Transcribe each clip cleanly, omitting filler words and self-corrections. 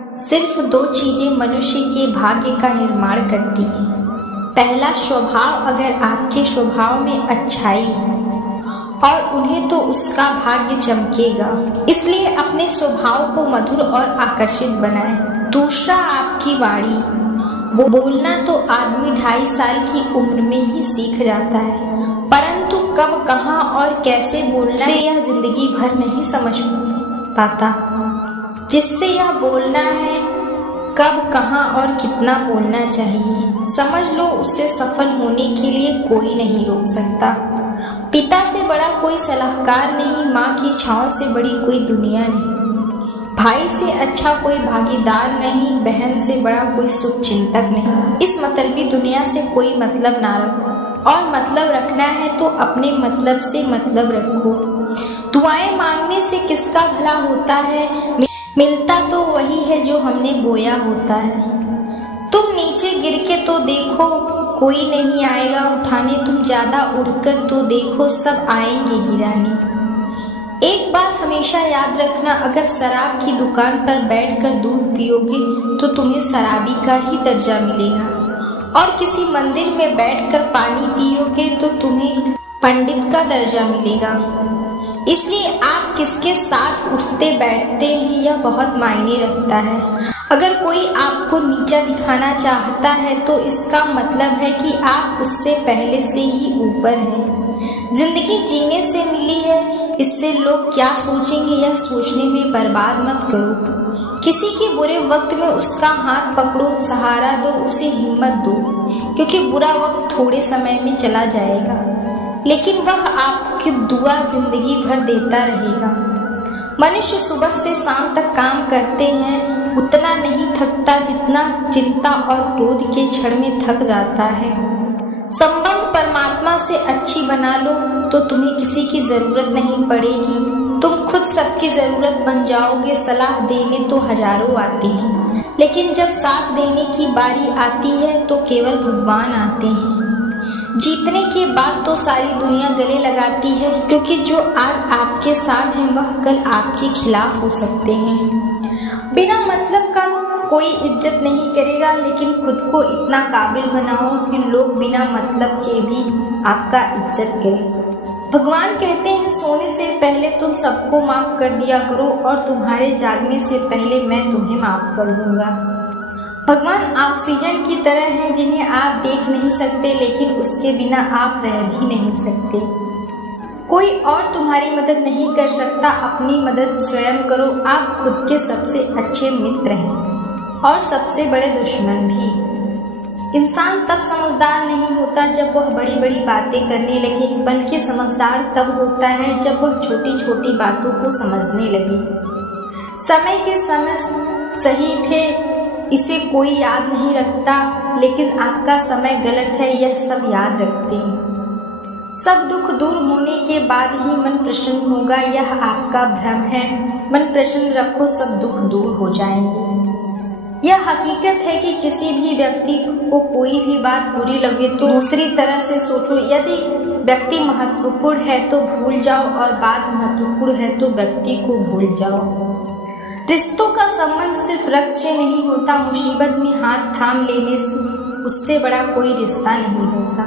सिर्फ दो चीजें मनुष्य के भाग्य का निर्माण करती हैं। पहला, स्वभाव। अगर आपके स्वभाव में अच्छाई है और उन्हें तो उसका भाग्य चमकेगा, इसलिए अपने स्वभाव को मधुर और आकर्षित बनाएं। दूसरा, आपकी वाणी। बोलना तो आदमी 2.5 साल की उम्र में ही सीख जाता है, परंतु कब, कहाँ और कैसे बोलना है यह जिंदगी भर नहीं समझ पाता। जिससे यह बोलना है कब, कहाँ और कितना बोलना चाहिए, समझ लो उसे सफल होने के लिए कोई नहीं रोक सकता। पिता से बड़ा कोई सलाहकार नहीं, माँ की छाँव से बड़ी कोई दुनिया नहीं, भाई से अच्छा कोई भागीदार नहीं, बहन से बड़ा कोई शुभ चिंतक नहीं। इस मतलबी दुनिया से कोई मतलब ना रखो, और मतलब रखना है तो अपने मतलब से मतलब रखो। दुआएं मांगने से किसका भला होता है, मिलता तो वही है जो हमने बोया होता है। तुम नीचे गिर के तो देखो, कोई नहीं आएगा उठाने, तुम ज्यादा उड़कर तो देखो, सब आएंगे गिराने। एक बात हमेशा याद रखना, अगर शराब की दुकान पर बैठकर दूध पियोगे तो तुम्हें शराबी का ही दर्जा मिलेगा, और किसी मंदिर में बैठकर पानी पियोगे तो तुम्हें पंडित का दर्जा मिलेगा। इसलिए आप किसके साथ उठते बैठते हैं यह बहुत मायने रखता है। अगर कोई आपको नीचा दिखाना चाहता है तो इसका मतलब है कि आप उससे पहले से ही ऊपर हैं। जिंदगी जीने से मिली है, इससे लोग क्या सोचेंगे यह सोचने में बर्बाद मत करो। किसी के बुरे वक्त में उसका हाथ पकड़ो, सहारा दो, उसे हिम्मत दो, क्योंकि बुरा वक्त थोड़े समय में चला जाएगा, लेकिन वह आपकी दुआ जिंदगी भर देता रहेगा। मनुष्य सुबह से शाम तक काम करते हैं, उतना नहीं थकता जितना चिंता और क्रोध के क्षण में थक जाता है। संबंध परमात्मा से अच्छी बना लो तो तुम्हें किसी की जरूरत नहीं पड़ेगी, तुम खुद सबकी जरूरत बन जाओगे। सलाह देने तो हजारों आते हैं, लेकिन जब साथ देने की बारी आती है तो केवल भगवान आते हैं। जीतने के बाद तो सारी दुनिया गले लगाती है, क्योंकि जो आज आपके साथ हैं वह कल आपके खिलाफ हो सकते हैं। बिना मतलब का कोई इज्जत नहीं करेगा, लेकिन खुद को इतना काबिल बनाओ कि लोग बिना मतलब के भी आपका इज्जत करें। भगवान कहते हैं, सोने से पहले तुम सबको माफ कर दिया करो और तुम्हारे जागने से पहले मैं तुम्हें माफ कर दूंगा। भगवान ऑक्सीजन की तरह हैं जिन्हें आप देख नहीं सकते, लेकिन उसके बिना आप रह भी नहीं सकते। कोई और तुम्हारी मदद नहीं कर सकता, अपनी मदद स्वयं करो। आप खुद के सबसे अच्छे मित्र हैं और सबसे बड़े दुश्मन भी। इंसान तब समझदार नहीं होता जब वह बड़ी बड़ी बातें करने लगे, बल्कि समझदार तब होता है जब वह छोटी छोटी बातों को समझने लगे। समय के समय सही थे, इसे कोई याद नहीं रखता, लेकिन आपका समय गलत है यह सब याद रखते हैं। सब दुख दूर होने के बाद ही मन प्रसन्न होगा, यह आपका भ्रम है। मन प्रसन्न रखो, सब दुख दूर हो जाएंगे। यह हकीकत है कि किसी भी व्यक्ति को कोई भी बात बुरी लगे तो दूसरी तरह से सोचो। यदि व्यक्ति महत्वपूर्ण है तो भूल जाओ, और बात महत्वपूर्ण है तो व्यक्ति को भूल जाओ। रिश्तों का संबंध सिर्फ रक्त से नहीं होता, मुसीबत में हाथ थाम लेने से उससे बड़ा कोई रिश्ता नहीं होता।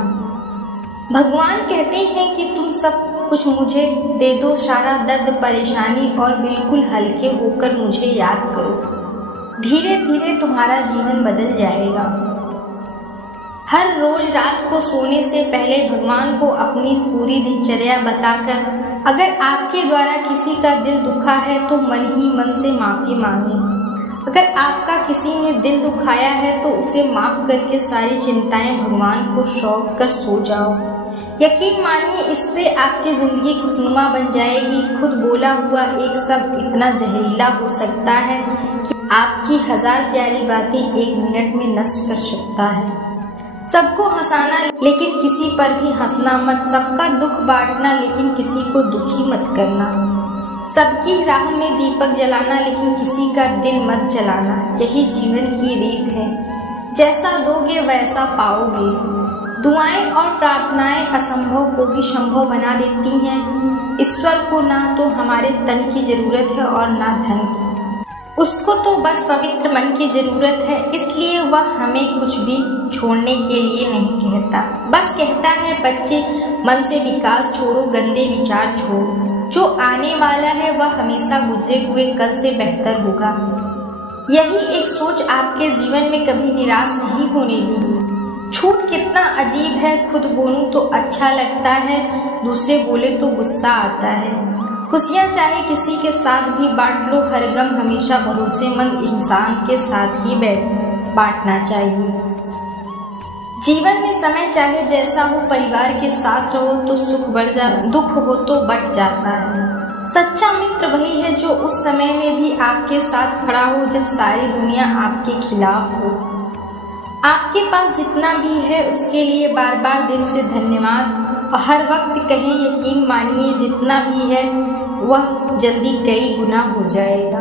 भगवान कहते हैं कि तुम सब कुछ मुझे दे दो, सारा दर्द परेशानी, और बिल्कुल हल्के होकर मुझे याद करो। धीरे धीरे तुम्हारा जीवन बदल जाएगा। हर रोज रात को सोने से पहले भगवान को अपनी पूरी दिनचर्या बताकर, अगर आपके द्वारा किसी का दिल दुखा है तो मन ही मन से माफी मांगे। अगर आपका किसी ने दिल दुखाया है तो उसे माफ करके सारी चिंताएं भगवान को सौंप कर सो जाओ। यकीन मानिए, इससे आपकी जिंदगी खुशनुमा बन जाएगी। खुद बोला हुआ एक शब्द इतना जहरीला हो सकता है कि आपकी 1000 प्यारी बातें 1 मिनट में नष्ट कर सकता है। सबको हंसाना लेकिन किसी पर भी हंसना मत, सबका दुख बांटना लेकिन किसी को दुखी मत करना, सबकी राह में दीपक जलाना लेकिन किसी का दिल मत जलाना। यही जीवन की रीत है, जैसा दोगे वैसा पाओगे। दुआएं और प्रार्थनाएं असंभव को भी संभव बना देती हैं। ईश्वर को ना तो हमारे तन की जरूरत है और ना धन की। उसको तो बस पवित्र मन की जरूरत है, इसलिए वह हमें कुछ भी छोड़ने के लिए नहीं कहता। बस कहता है बच्चे, मन से विकास छोड़ो, गंदे विचार छोड़ो। जो आने वाला है वह हमेशा गुजरे हुए कल से बेहतर होगा। यही एक सोच आपके जीवन में कभी निराश नहीं होने देगी। छूट कितना अजीब है, खुद बोलूं तो अच्छा लगता है, दूसरे बोले तो गुस्सा आता है। खुशियाँ चाहे किसी के साथ भी बांट लो, हर गम हमेशा भरोसेमंद इंसान के साथ ही बांटना चाहिए। जीवन में समय चाहे जैसा हो, परिवार के साथ रहो तो सुख बढ़ जाता, दुख हो तो बट जाता है। सच्चा मित्र वही है जो उस समय में भी आपके साथ खड़ा हो जब सारी दुनिया आपके खिलाफ हो। आपके पास जितना भी है उसके लिए बार बार दिल से धन्यवाद, और हर वक्त कहें यकीन मानिए जितना भी है वह जल्दी कई गुना हो जाएगा।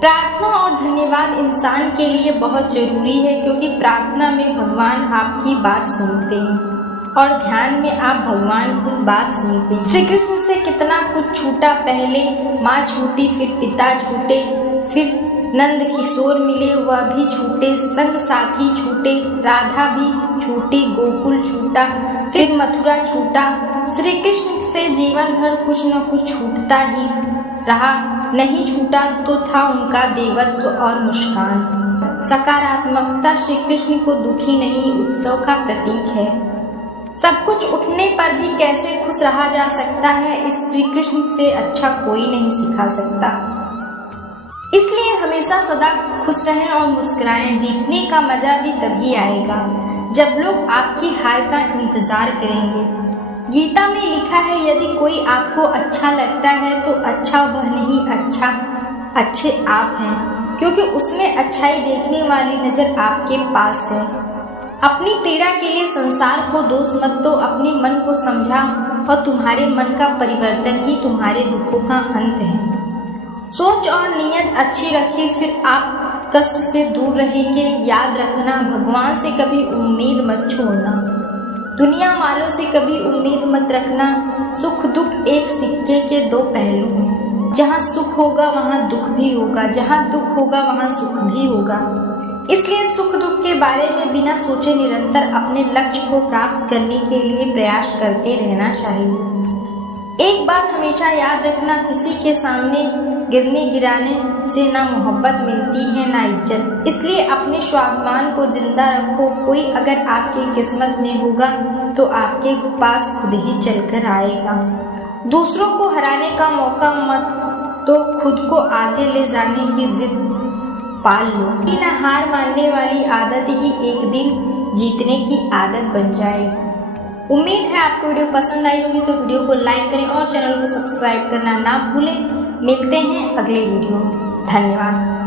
प्रार्थना और धन्यवाद इंसान के लिए बहुत जरूरी है, क्योंकि प्रार्थना में भगवान आपकी बात सुनते हैं और ध्यान में आप भगवान की बात सुनते हैं। श्री कृष्ण से कितना कुछ छूटा, पहले माँ छूटी, फिर पिता छूटे, फिर नंद किशोर मिले वह भी छूटे, संग साथी छूटे, राधा भी छूटी, गोकुल छूटा, फिर मथुरा छूटा। श्री कृष्ण से जीवन भर कुछ न कुछ छूटता ही रहा। नहीं छूटा तो था उनका देवत्व और मुस्कान। सकारात्मकता श्री कृष्ण को दुखी नहीं, उत्सव का प्रतीक है। सब कुछ उठने पर भी कैसे खुश रहा जा सकता है, इस श्री कृष्ण से अच्छा कोई नहीं सिखा सकता। इसलिए हमेशा सदा खुश रहें और मुस्कुराएं। जीतने का मजा भी तभी आएगा जब लोग आपकी हार का इंतजार करेंगे। गीता में लिखा है, यदि कोई आपको अच्छा लगता है तो अच्छा वह नहीं, अच्छे आप हैं, क्योंकि उसमें अच्छाई देखने वाली नजर आपके पास है। अपनी पीड़ा के लिए संसार को दोष मत दो, अपने मन को समझा, और तुम्हारे मन का परिवर्तन ही तुम्हारे दुखों का अंत है। सोच और नीयत अच्छी रखिए, फिर आप कष्ट से दूर रहेंगे। याद रखना, भगवान से कभी उम्मीद मत छोड़ना, दुनिया वालों से कभी उम्मीद मत रखना। सुख दुख एक सिक्के के दो पहलू हैं। जहाँ सुख होगा वहाँ दुख भी होगा, जहाँ दुख होगा वहाँ सुख भी होगा। इसलिए सुख दुख के बारे में बिना सोचे निरंतर अपने लक्ष्य को प्राप्त करने के लिए प्रयास करते रहना चाहिए। एक बात हमेशा याद रखना, किसी के सामने गिरने गिराने से ना मोहब्बत मिलती है ना इज्जत। इसलिए अपने स्वाभिमान को जिंदा रखो। कोई अगर आपकी किस्मत में होगा तो आपके पास खुद ही चलकर आएगा। दूसरों को हराने का मौका मत तो खुद को आगे ले जाने की जिद पाल लो। न हार मानने वाली आदत ही एक दिन जीतने की आदत बन जाएगी। उम्मीद है आपको वीडियो पसंद आई होगी, तो वीडियो को लाइक करें और चैनल को सब्सक्राइब करना ना भूलें। मिलते हैं अगले वीडियो में। धन्यवाद।